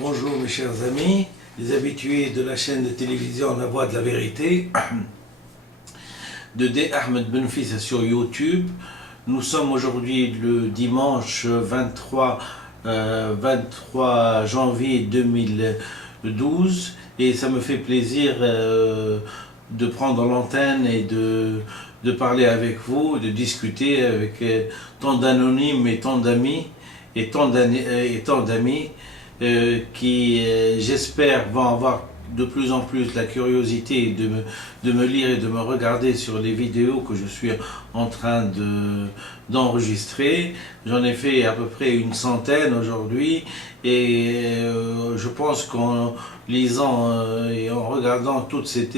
Bonjour mes chers amis, les habitués de la chaîne de télévision La Voix de la Vérité, de D. Ahmed Benfis sur YouTube. Nous sommes aujourd'hui le dimanche 23 janvier 2012 et ça me fait plaisir de prendre l'antenne et de parler avec vous, de discuter avec tant d'anonymes et tant d'amis qui, j'espère, vont avoir de plus en plus la curiosité de me lire et de me regarder sur les vidéos que je suis en train d'enregistrer. J'en ai fait à peu près une centaine aujourd'hui et je pense qu'en lisant et en regardant toutes ces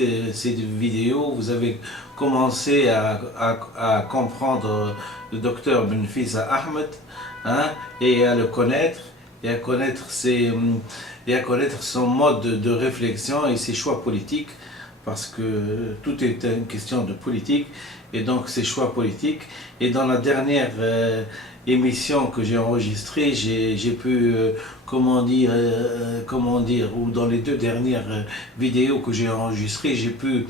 vidéos, vous avez commencé à comprendre le docteur Benfis Ahmed, hein, et à le connaître. Et à connaître son mode de réflexion et ses choix politiques, parce que tout est une question de politique, et donc ses choix politiques. Et dans la dernière émission que j'ai enregistrée, j'ai pu, ou dans les deux dernières vidéos que j'ai enregistrées, j'ai pu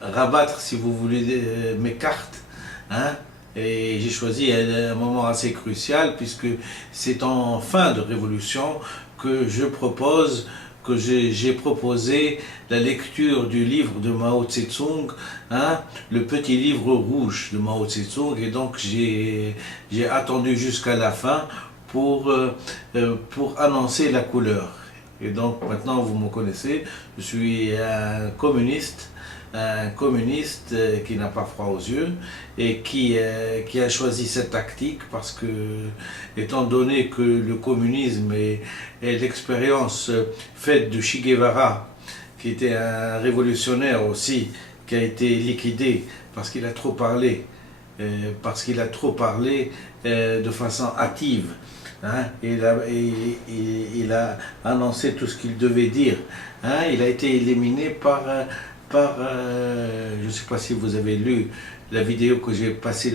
rabattre, si vous voulez, mes cartes, hein. Et j'ai choisi un moment assez crucial puisque c'est en fin de révolution que j'ai proposé la lecture du livre de Mao Tse-tung, hein, le petit livre rouge de Mao Tse-tung, et donc j'ai attendu jusqu'à la fin pour annoncer la couleur. Et donc maintenant vous me connaissez, je suis un communiste qui n'a pas froid aux yeux et qui a choisi cette tactique parce que, étant donné que le communisme est l'expérience faite de Che Guevara, qui était un révolutionnaire aussi, qui a été liquidé parce qu'il a trop parlé, de façon hâtive, hein, il a annoncé tout ce qu'il devait dire, hein, il a été éliminé par je ne sais pas si vous avez lu la vidéo que j'ai passée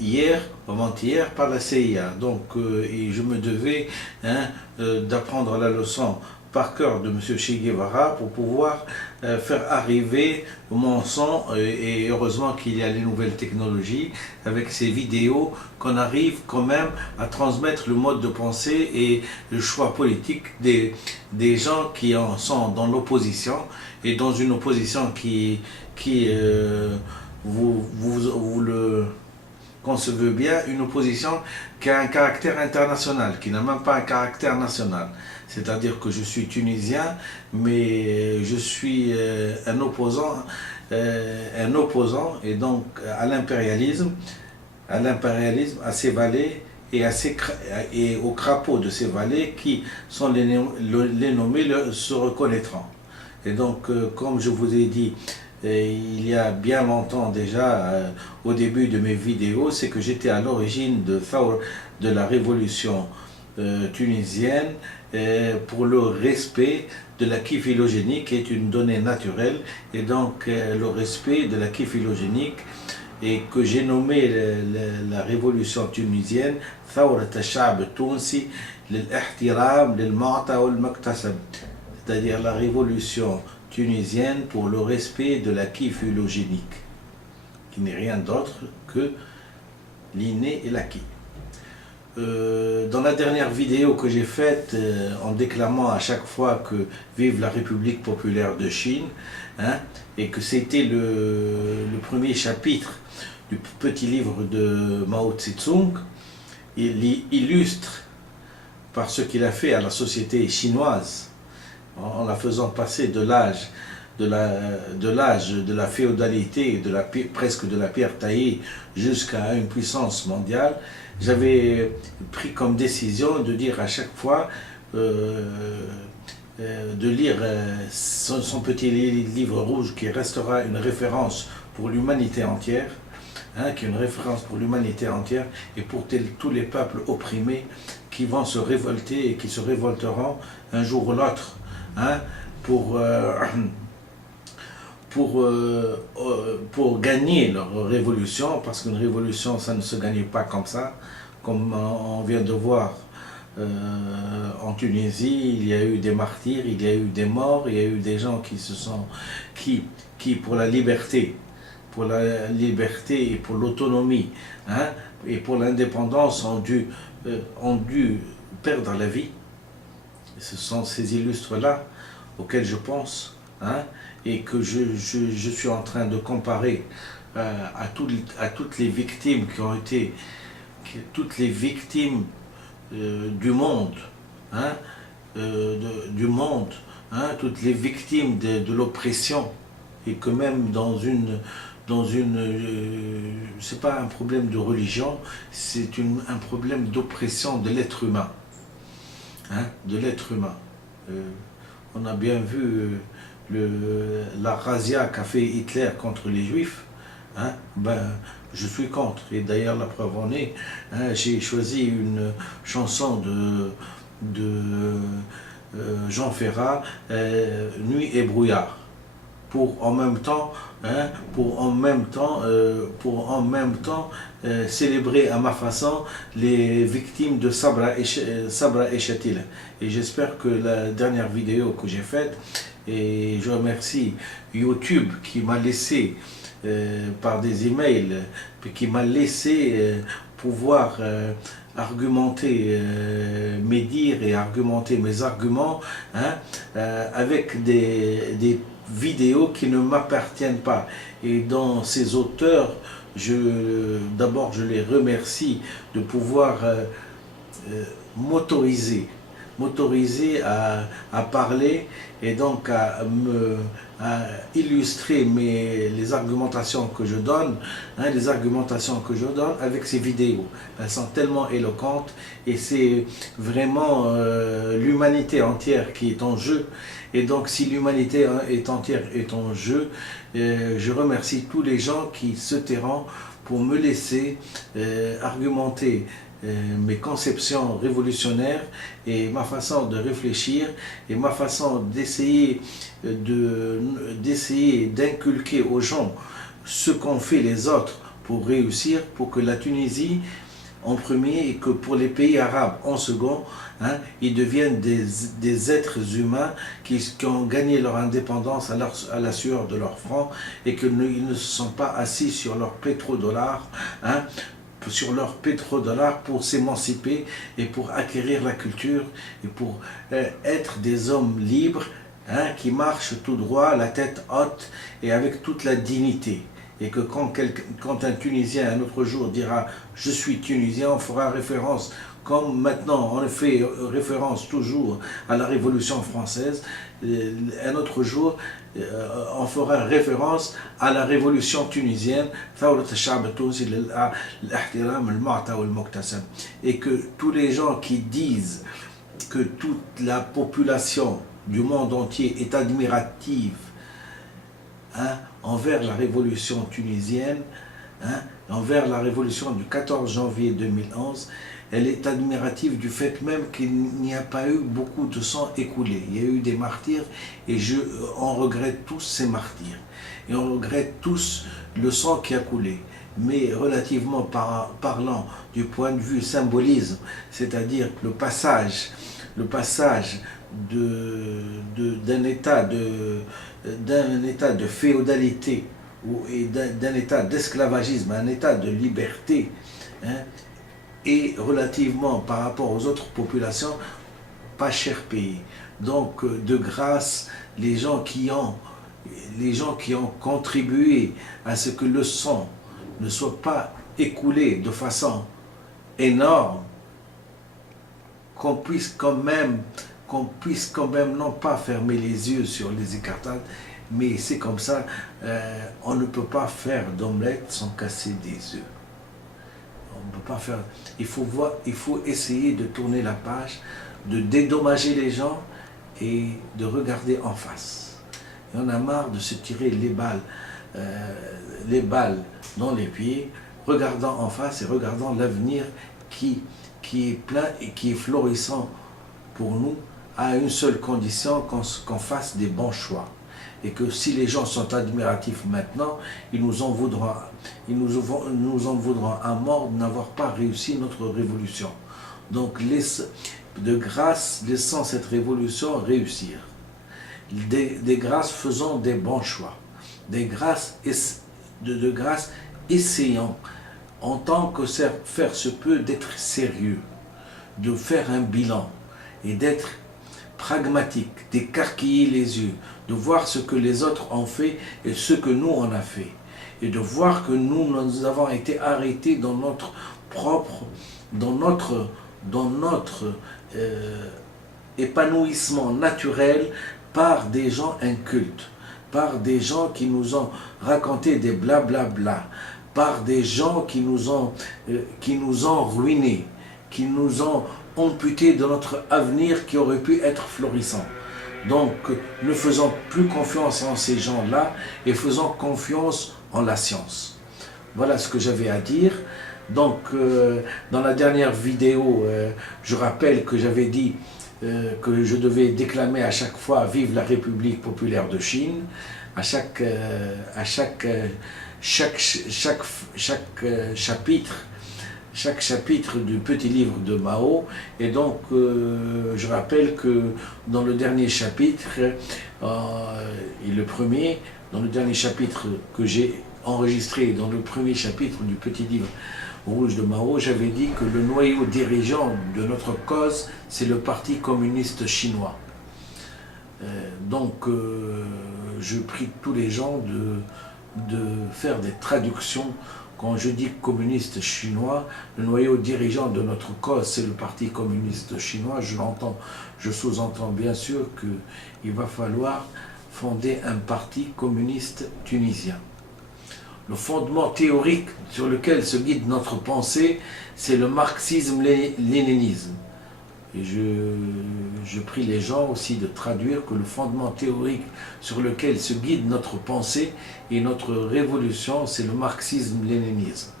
hier, avant-hier, par la CIA. Donc, et je me devais, hein, d'apprendre la leçon par cœur de M. Che Guevara pour pouvoir faire arriver mon son, et heureusement qu'il y a les nouvelles technologies avec ces vidéos qu'on arrive quand même à transmettre le mode de pensée et le choix politique des gens qui en sont dans l'opposition, et dans une opposition qui vous le concevez bien, une opposition qui a un caractère international, qui n'a même pas un caractère national. C'est-à-dire que je suis tunisien, mais je suis un opposant, et donc à l'impérialisme, à ces valets et aux crapauds de ces valets qui sont les nommés se reconnaîtront. Et donc, comme je vous ai dit, il y a bien longtemps déjà, au début de mes vidéos, c'est que j'étais à l'origine de la révolution tunisienne, pour le respect de l'acquis phylogénique, qui est une donnée naturelle, et donc le respect de l'acquis phylogénique, et que j'ai nommé la révolution tunisienne ثورة الشعب التونسي للاحترام للمعطى والمكتسب, c'est-à-dire la révolution tunisienne pour le respect de l'acquis phylogénique, qui n'est rien d'autre que l'inné et l'acquis. Dans la dernière vidéo que j'ai faite, en déclamant à chaque fois que vive la République populaire de Chine, hein, et que c'était le premier chapitre du petit livre de Mao Tse-tung, il illustre par ce qu'il a fait à la société chinoise, en la faisant passer de l'âge de la féodalité et presque de la pierre taillée jusqu'à une puissance mondiale. J'avais pris comme décision de dire à chaque fois, de lire son petit livre rouge qui restera une référence pour l'humanité entière, hein, qui est une référence pour l'humanité entière et pour tous les peuples opprimés qui vont se révolter et qui se révolteront un jour ou l'autre, hein, pour gagner leur révolution, parce qu'une révolution, ça ne se gagne pas comme ça. comme on vient de voir en Tunisie, il y a eu des martyrs, il y a eu des morts, il y a eu des gens qui pour la liberté, et pour l'autonomie, hein, et pour l'indépendance ont dû perdre la vie. Ce sont ces illustres-là auxquels je pense, hein, et que je suis en train de comparer à toutes les victimes qui ont été, toutes les victimes du monde, hein, du monde, hein, toutes les victimes de l'oppression, et que même c'est pas un problème de religion, c'est un problème d'oppression de l'être humain, hein, de l'être humain. On a bien vu la razzia qu'a fait Hitler contre les Juifs, hein, je suis contre. Et d'ailleurs, la preuve en est, hein, j'ai choisi une chanson de Jean Ferrat, Nuit et brouillard, pour en même temps, hein, célébrer à ma façon les victimes de Sabra et Shatila. Et j'espère que la dernière vidéo que j'ai faite, et je remercie YouTube qui m'a laissé par des emails, qui m'a laissé pouvoir argumenter mes dires et argumenter mes arguments, hein, avec des vidéos qui ne m'appartiennent pas. Et dans ces auteurs, d'abord je les remercie de pouvoir m'autoriser à parler, et donc à illustrer les argumentations que je donne, hein, avec ces vidéos. Elles sont tellement éloquentes, et c'est vraiment l'humanité entière qui est en jeu. Et donc si l'humanité entière est en jeu, je remercie tous les gens qui se tairont pour me laisser argumenter mes conceptions révolutionnaires et ma façon de réfléchir et ma façon d'essayer d'inculquer aux gens ce qu'ont fait les autres pour réussir, pour que la Tunisie en premier et que pour les pays arabes en second, hein, ils deviennent des êtres humains qui ont gagné leur indépendance à la sueur de leur front, et qu'ils ne se sont pas assis sur leurs pétrodollars, hein, pour s'émanciper et pour acquérir la culture et pour être des hommes libres, hein, qui marchent tout droit, la tête haute et avec toute la dignité. Et que quand un Tunisien un autre jour dira « je suis Tunisien », on fera référence, comme maintenant on fait référence toujours à la Révolution française, un autre jour on fera référence à la Révolution tunisienne, et que tous les gens qui disent que toute la population du monde entier est admirative, hein, envers la révolution tunisienne, hein, envers la révolution du 14 janvier 2011, elle est admirative du fait même qu'il n'y a pas eu beaucoup de sang écoulé. Il y a eu des martyrs, et on regrette tous ces martyrs. Et on regrette tous le sang qui a coulé. Mais relativement parlant du point de vue symbolisme, c'est-à-dire le passage d'un état de féodalité et d'un état d'esclavagisme à un état de liberté, hein, et relativement par rapport aux autres populations, pas cher payé. Donc de grâce, les gens qui ont contribué à ce que le sang ne soit pas écoulé de façon énorme, qu'on puisse quand même non pas fermer les yeux sur les écartades, mais c'est comme ça, on ne peut pas faire d'omelette sans casser des œufs. On ne peut pas faire. Il faut essayer de tourner la page, de dédommager les gens et de regarder en face. Et on a marre de se tirer les balles dans les pieds, regardant en face et regardant l'avenir qui est plein et qui est florissant pour nous, à une seule condition, qu'on fasse des bons choix. et que si les gens sont admiratifs maintenant, ils nous en voudront, nous en voudront à mort de n'avoir pas réussi notre révolution. Donc, de grâce, laissons cette révolution réussir. Des grâces, faisons des bons choix. De grâce, essayons, en tant que faire se peut, d'être sérieux, de faire un bilan et d'être pragmatique, d'écarquiller les yeux, de voir ce que les autres ont fait et ce que nous on a fait. Et de voir que nous avons été arrêtés dans notre propre, dans notre épanouissement naturel par des gens incultes, par des gens qui nous ont raconté des blablabla, par des gens qui nous ont ruinés, qui nous ont amputés de notre avenir qui aurait pu être florissant. Donc, ne faisons plus confiance en ces gens-là et faisons confiance en la science. Voilà ce que j'avais à dire. Donc, dans la dernière vidéo, je rappelle que j'avais dit que je devais déclamer à chaque fois « Vive la République populaire de Chine » à chaque chapitre du petit livre de Mao. Et donc, je rappelle que dans le dernier chapitre, et le premier, dans le dernier chapitre que j'ai enregistré, dans le premier chapitre du petit livre rouge de Mao, j'avais dit que le noyau dirigeant de notre cause, c'est le Parti communiste chinois. Donc, je prie tous les gens de faire des traductions. Quand je dis communiste chinois, le noyau dirigeant de notre cause, c'est le Parti communiste chinois. Je sous-entends bien sûr qu'il va falloir fonder un parti communiste tunisien. Le fondement théorique sur lequel se guide notre pensée, c'est le marxisme-léninisme. Et je prie les gens aussi de traduire que le fondement théorique sur lequel se guide notre pensée et notre révolution, c'est le marxisme-léninisme.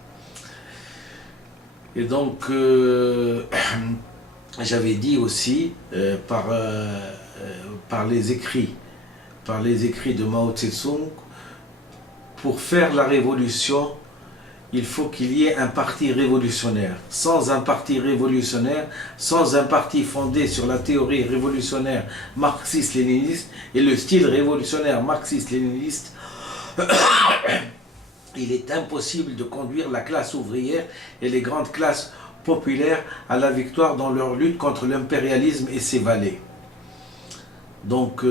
Et donc, j'avais dit aussi, par les écrits de Mao Tse-tung, pour faire la révolution, il faut qu'il y ait un parti révolutionnaire. Sans un parti révolutionnaire, sans un parti fondé sur la théorie révolutionnaire marxiste-léniniste et le style révolutionnaire marxiste-léniniste, il est impossible de conduire la classe ouvrière et les grandes classes populaires à la victoire dans leur lutte contre l'impérialisme et ses valets. Donc,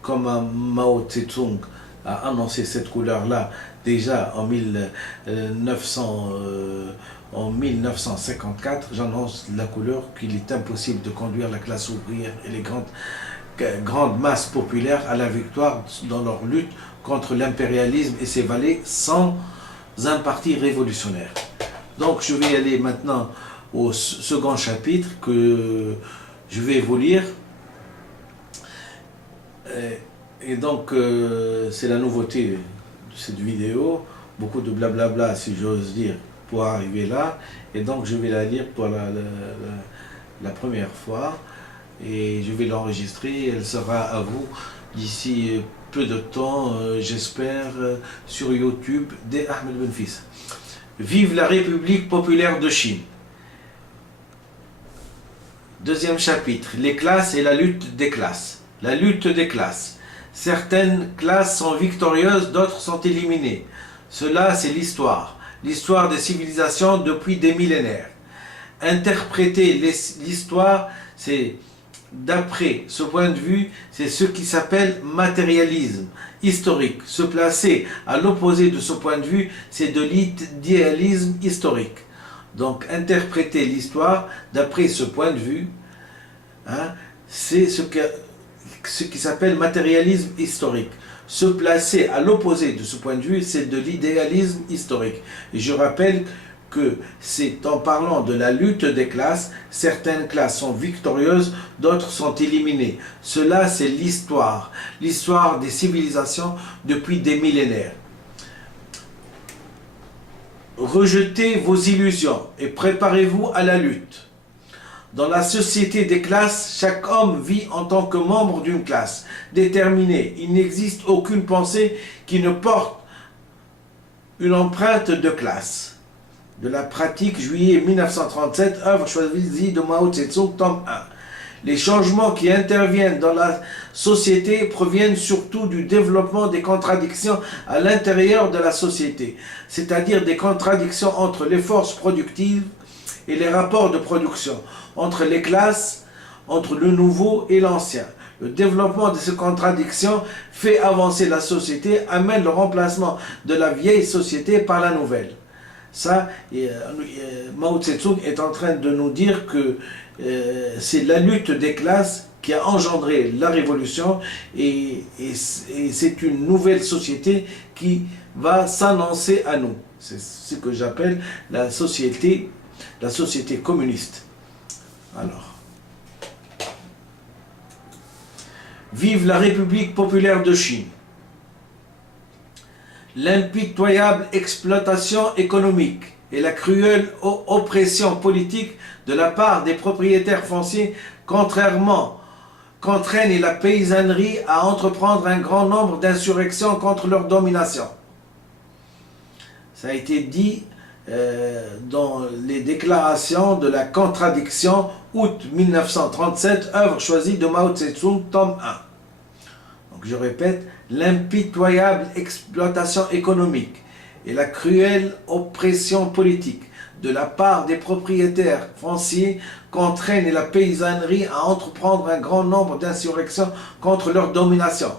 comme Mao Tse-tung a annoncé cette couleur-là déjà en 1954, j'annonce la couleur qu'il est impossible de conduire la classe ouvrière et les grandes masses populaires à la victoire dans leur lutte contre l'impérialisme et ses valets sans un parti révolutionnaire. Donc je vais aller maintenant au second chapitre que je vais vous lire. Et donc, c'est la nouveauté de cette vidéo, beaucoup de blablabla, si j'ose dire, pour arriver là. Et donc, je vais la lire pour la première fois. Et je vais l'enregistrer. Elle sera à vous d'ici peu de temps, j'espère, sur YouTube, dès Ahmed Benfis. Vive la République populaire de Chine. Deuxième chapitre, les classes et la lutte des classes. La lutte des classes. Certaines classes sont victorieuses, d'autres sont éliminées. Cela, c'est l'histoire. L'histoire des civilisations depuis des millénaires. Interpréter l'histoire, c'est, d'après ce point de vue, c'est ce qui s'appelle matérialisme historique. Se placer à l'opposé de ce point de vue, c'est de l'idéalisme historique. Donc, interpréter l'histoire d'après ce point de vue, c'est ce qui s'appelle matérialisme historique. Se placer à l'opposé de ce point de vue, c'est de l'idéalisme historique. Et je rappelle que c'est en parlant de la lutte des classes, certaines classes sont victorieuses, d'autres sont éliminées. Cela, c'est l'histoire des civilisations depuis des millénaires. Rejetez vos illusions et préparez-vous à la lutte. Dans la société des classes, chaque homme vit en tant que membre d'une classe déterminée. Il n'existe aucune pensée qui ne porte une empreinte de classe. De la pratique, juillet 1937, œuvre choisie de Mao Tse-tung, tome 1. Les changements qui interviennent dans la société proviennent surtout du développement des contradictions à l'intérieur de la société, c'est-à-dire des contradictions entre les forces productives et les rapports de production, entre les classes, entre le nouveau et l'ancien. Le développement de ces contradictions fait avancer la société, amène le remplacement de la vieille société par la nouvelle. Ça, Mao Tse-tung est en train de nous dire que c'est la lutte des classes qui a engendré la révolution et c'est une nouvelle société qui va s'annoncer à nous. C'est ce que j'appelle la société communiste. Alors, vive la République populaire de Chine. L'impitoyable exploitation économique et la cruelle oppression politique de la part des propriétaires fonciers qu'entraîne la paysannerie à entreprendre un grand nombre d'insurrections contre leur domination. Ça a été dit dans les déclarations de la contradiction, août 1937, œuvre choisie de Mao Tse-tung, tome 1. Donc je répète, l'impitoyable exploitation économique et la cruelle oppression politique de la part des propriétaires fonciers qu'entraîne la paysannerie à entreprendre un grand nombre d'insurrections contre leur domination.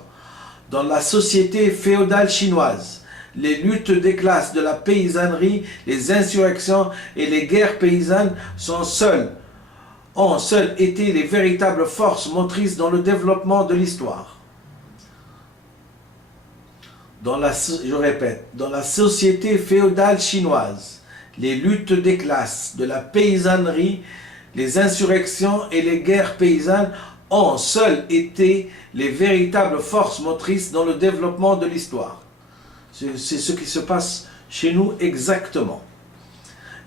Dans la société féodale chinoise, les luttes des classes de la paysannerie, les insurrections et les guerres paysannes ont seules été les véritables forces motrices dans le développement de l'histoire. Je répète, dans la société féodale chinoise, les luttes des classes de la paysannerie, les insurrections et les guerres paysannes ont seules été les véritables forces motrices dans le développement de l'histoire. C'est ce qui se passe chez nous exactement.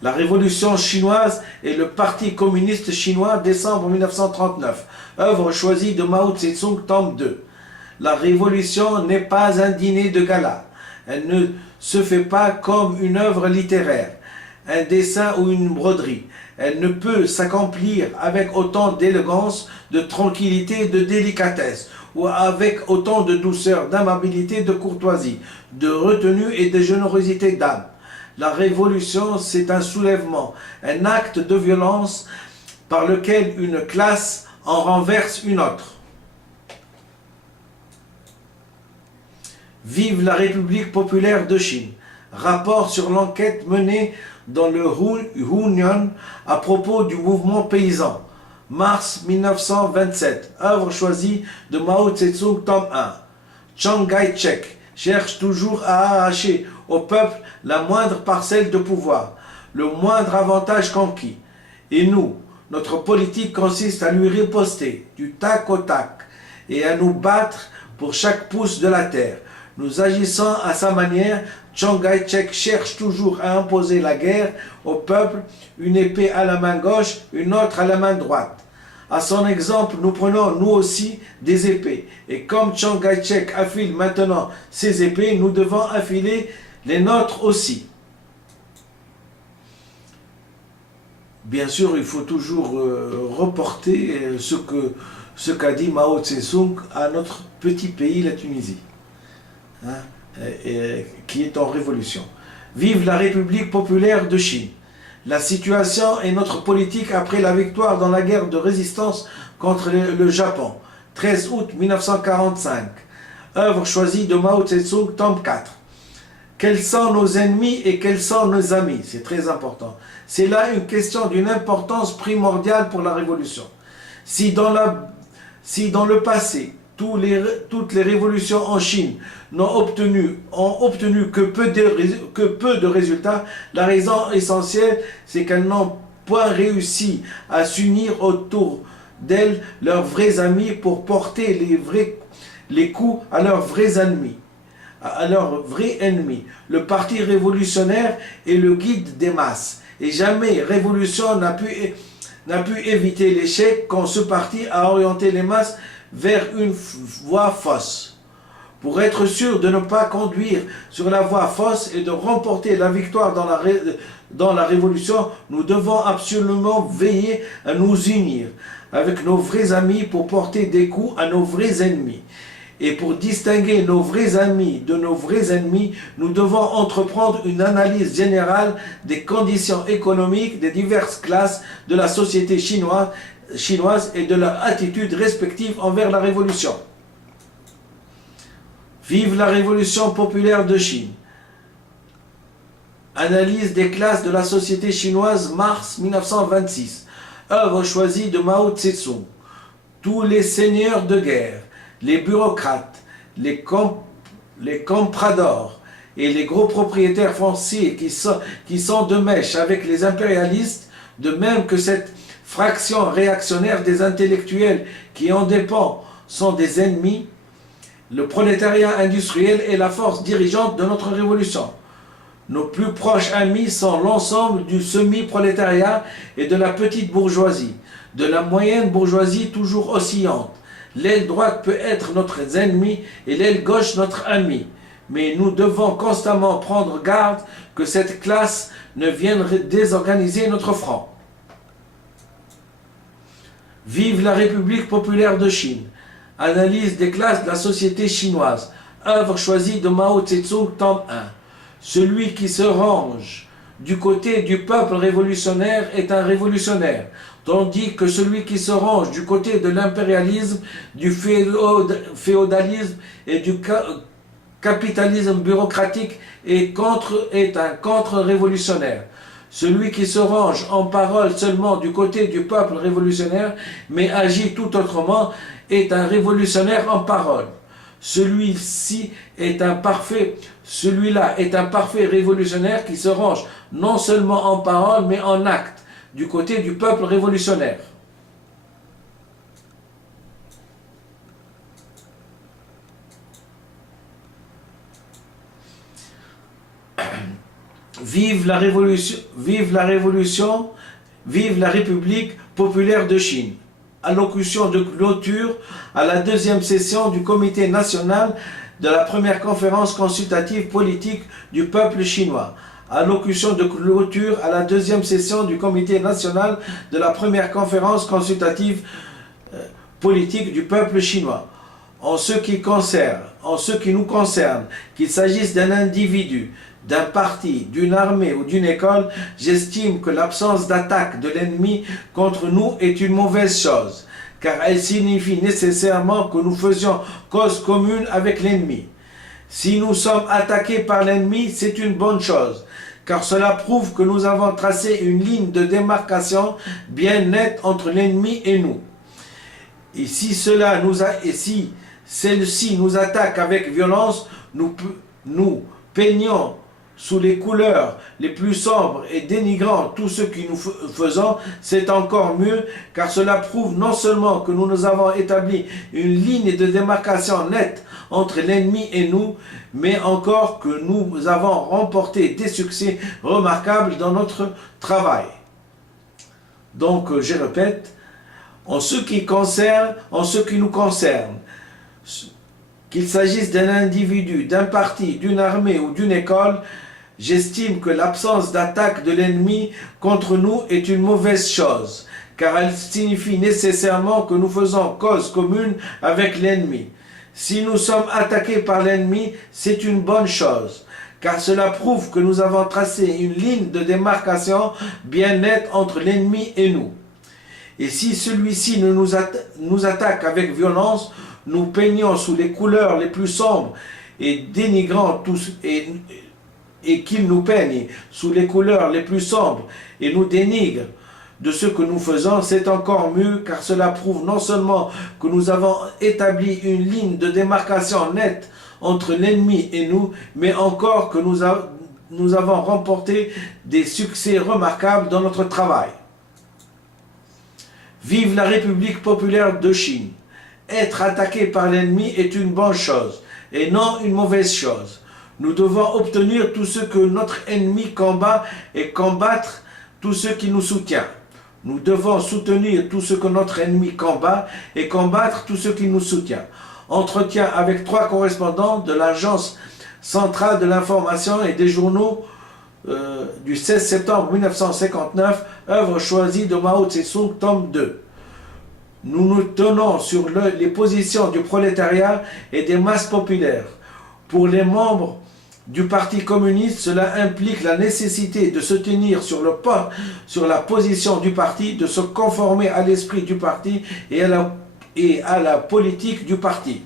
La révolution chinoise et le Parti communiste chinois, décembre 1939, œuvre choisie de Mao Tse-tung, tome 2. La révolution n'est pas un dîner de gala. Elle ne se fait pas comme une œuvre littéraire, un dessin ou une broderie. Elle ne peut s'accomplir avec autant d'élégance, de tranquillité, de délicatesse, ou avec autant de douceur, d'amabilité, de courtoisie, de retenue et de générosité d'âme. La révolution, c'est un soulèvement, un acte de violence par lequel une classe en renverse une autre. Vive la République populaire de Chine. Rapport sur l'enquête menée dans le Hunan à propos du mouvement paysan. Mars 1927. Œuvre choisie de Mao Tse-tung, tome 1. Chiang Kai-shek cherche toujours à arracher au peuple la moindre parcelle de pouvoir, le moindre avantage conquis. Et nous, notre politique consiste à lui riposter du tac au tac et à nous battre pour chaque pouce de la terre. Nous agissant à sa manière, Chiang Kai-shek cherche toujours à imposer la guerre au peuple, une épée à la main gauche, une autre à la main droite. À son exemple, nous prenons nous aussi des épées. Et comme Chiang Kai-shek affile maintenant ses épées, nous devons affiler les nôtres aussi. Bien sûr, il faut toujours reporter ce qu'a dit Mao Tse-tung à notre petit pays, la Tunisie. Qui est en révolution. Vive la République populaire de Chine. La situation et notre politique après la victoire dans la guerre de résistance contre le Japon. 13 août 1945. Œuvre choisie de Mao Tse-tung, tome 4. Quels sont nos ennemis et quels sont nos amis? C'est très important. C'est là une question d'une importance primordiale pour la révolution. Si dans le passé, toutes les révolutions en Chine ont obtenu que peu de résultats, la raison essentielle, c'est qu'elles n'ont point réussi à s'unir autour d'elles leurs vrais amis pour porter les coups à leurs vrais ennemis. Le parti révolutionnaire est le guide des masses. Et jamais révolution n'a pu n'a pu éviter l'échec quand ce parti a orienté les masses vers une voie fausse. Pour être sûr de ne pas conduire sur la voie fausse et de remporter la victoire dans la révolution, nous devons absolument veiller à nous unir avec nos vrais amis pour porter des coups à nos vrais ennemis. Et pour distinguer nos vrais amis de nos vrais ennemis, nous devons entreprendre une analyse générale des conditions économiques des diverses classes de la société chinoise et de leur attitude respective envers la révolution. Vive la révolution populaire de Chine. Analyse des classes de la société chinoise, mars 1926. Œuvre choisie de Mao Tse-tung. Tous les seigneurs de guerre, les bureaucrates, les compradors et les gros propriétaires fonciers qui sont de mèche avec les impérialistes, de même que cette fraction réactionnaire des intellectuels qui en dépend, sont des ennemis. Le prolétariat industriel est la force dirigeante de notre révolution. Nos plus proches amis sont l'ensemble du semi-prolétariat et de la petite bourgeoisie, de la moyenne bourgeoisie toujours oscillante. L'aile droite peut être notre ennemi et l'aile gauche notre ami. Mais nous devons constamment prendre garde que cette classe ne vienne désorganiser notre front. Vive la République populaire de Chine. Analyse des classes de la société chinoise. Œuvre choisie de Mao Tse-tung, tome 1. Celui qui se range du côté du peuple révolutionnaire est un révolutionnaire, tandis que celui qui se range du côté de l'impérialisme, du féodalisme et du capitalisme bureaucratique est un contre-révolutionnaire. Celui qui se range en parole seulement du côté du peuple révolutionnaire, mais agit tout autrement, est un révolutionnaire en parole. Celui-là est un parfait révolutionnaire qui se range non seulement en parole, mais en acte, du côté du peuple révolutionnaire. Vive la révolution, vive la révolution, vive la République populaire de Chine. Allocution de clôture à la deuxième session du Comité national de la première conférence consultative politique du peuple chinois. Allocution de clôture à la deuxième session du Comité national de la première conférence consultative politique du peuple chinois. En ce qui nous concerne, qu'il s'agisse d'un individu, d'un parti, d'une armée ou d'une école, j'estime que l'absence d'attaque de l'ennemi contre nous est une mauvaise chose, car elle signifie nécessairement que nous faisions cause commune avec l'ennemi. Si nous sommes attaqués par l'ennemi, c'est une bonne chose, car cela prouve que nous avons tracé une ligne de démarcation bien nette entre l'ennemi et nous. Et si celle-ci nous attaque avec violence, nous peignons sous les couleurs les plus sombres et dénigrant tout ce que nous faisons, c'est encore mieux, car cela prouve non seulement que nous avons établi une ligne de démarcation nette entre l'ennemi et nous, mais encore que nous avons remporté des succès remarquables dans notre travail. Donc, je répète, en ce qui nous concerne, qu'il s'agisse d'un individu, d'un parti, d'une armée ou d'une école, j'estime que l'absence d'attaque de l'ennemi contre nous est une mauvaise chose, car elle signifie nécessairement que nous faisons cause commune avec l'ennemi. Si nous sommes attaqués par l'ennemi, c'est une bonne chose, car cela prouve que nous avons tracé une ligne de démarcation bien nette entre l'ennemi et nous. Et si celui-ci nous attaque avec violence, nous peignons sous les couleurs les plus sombres et dénigrant tous et qu'il nous peigne sous les couleurs les plus sombres et nous dénigre de ce que nous faisons, c'est encore mieux, car cela prouve non seulement que nous avons établi une ligne de démarcation nette entre l'ennemi et nous, mais encore que nous avons remporté des succès remarquables dans notre travail. Vive la République populaire de Chine. Être attaqué par l'ennemi est une bonne chose et non une mauvaise chose. Nous devons obtenir tout ce que notre ennemi combat et combattre tout ce qui nous soutient. Nous devons soutenir tout ce que notre ennemi combat et combattre tout ce qui nous soutient. Entretien avec 3 correspondants de l'Agence centrale de l'information et des journaux du 16 septembre 1959, œuvre choisie de Mao Tse-tung, tome 2. Nous nous tenons sur les positions du prolétariat et des masses populaires. Pour les membres du Parti communiste, cela implique la nécessité de se tenir sur la position du parti, de se conformer à l'esprit du parti et à la politique du parti.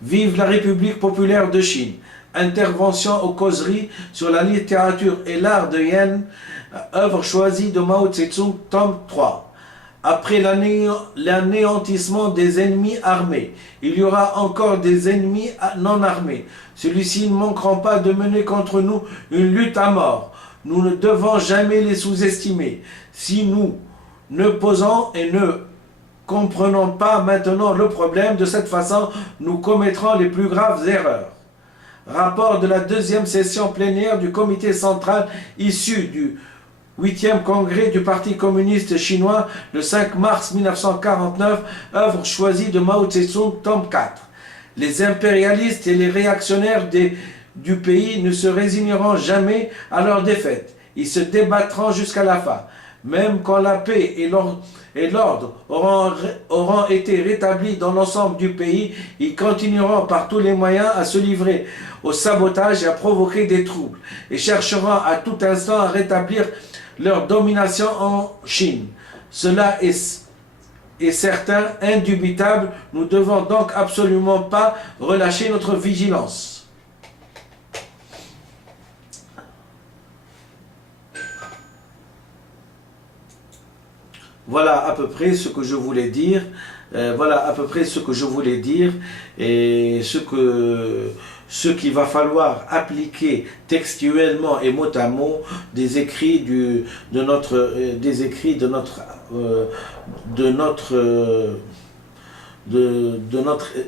Vive la République populaire de Chine. Intervention aux causeries sur la littérature et l'art de Yen, œuvre choisie de Mao Tse-tung, tome 3. Après l'anéantissement des ennemis armés, il y aura encore des ennemis non armés. Ceux-ci ne manqueront pas de mener contre nous une lutte à mort. Nous ne devons jamais les sous-estimer. Si nous ne posons et ne comprenons pas maintenant le problème, de cette façon, nous commettrons les plus graves erreurs. Rapport de la 2e session plénière du comité central issu du 8e congrès du Parti communiste chinois le 5 mars 1949, œuvre choisie de Mao Tse-tung, tome 4. Les impérialistes et les réactionnaires du pays ne se résigneront jamais à leur défaite. Ils se débattront jusqu'à la fin. Même quand la paix et l'ordre auront été rétablis dans l'ensemble du pays, ils continueront par tous les moyens à se livrer au sabotage et à provoquer des troubles, et chercheront à tout instant à rétablir leur domination en Chine. Cela est certain, indubitable. Nous ne devons donc absolument pas relâcher notre vigilance. Voilà à peu près ce que je voulais dire. Et ce qu'il va falloir appliquer textuellement et mot à mot des écrits de notre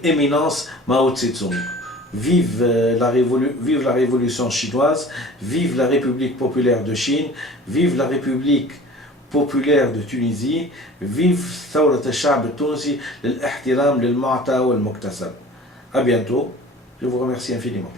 éminence Mao Tse-tung. Vive la révolution chinoise, vive la République populaire de Chine, vive la République populaire de Tunisie, vive ثورة الشعب التونسي للاحترام للمعطى والمكتسب. À bientôt, je vous remercie infiniment.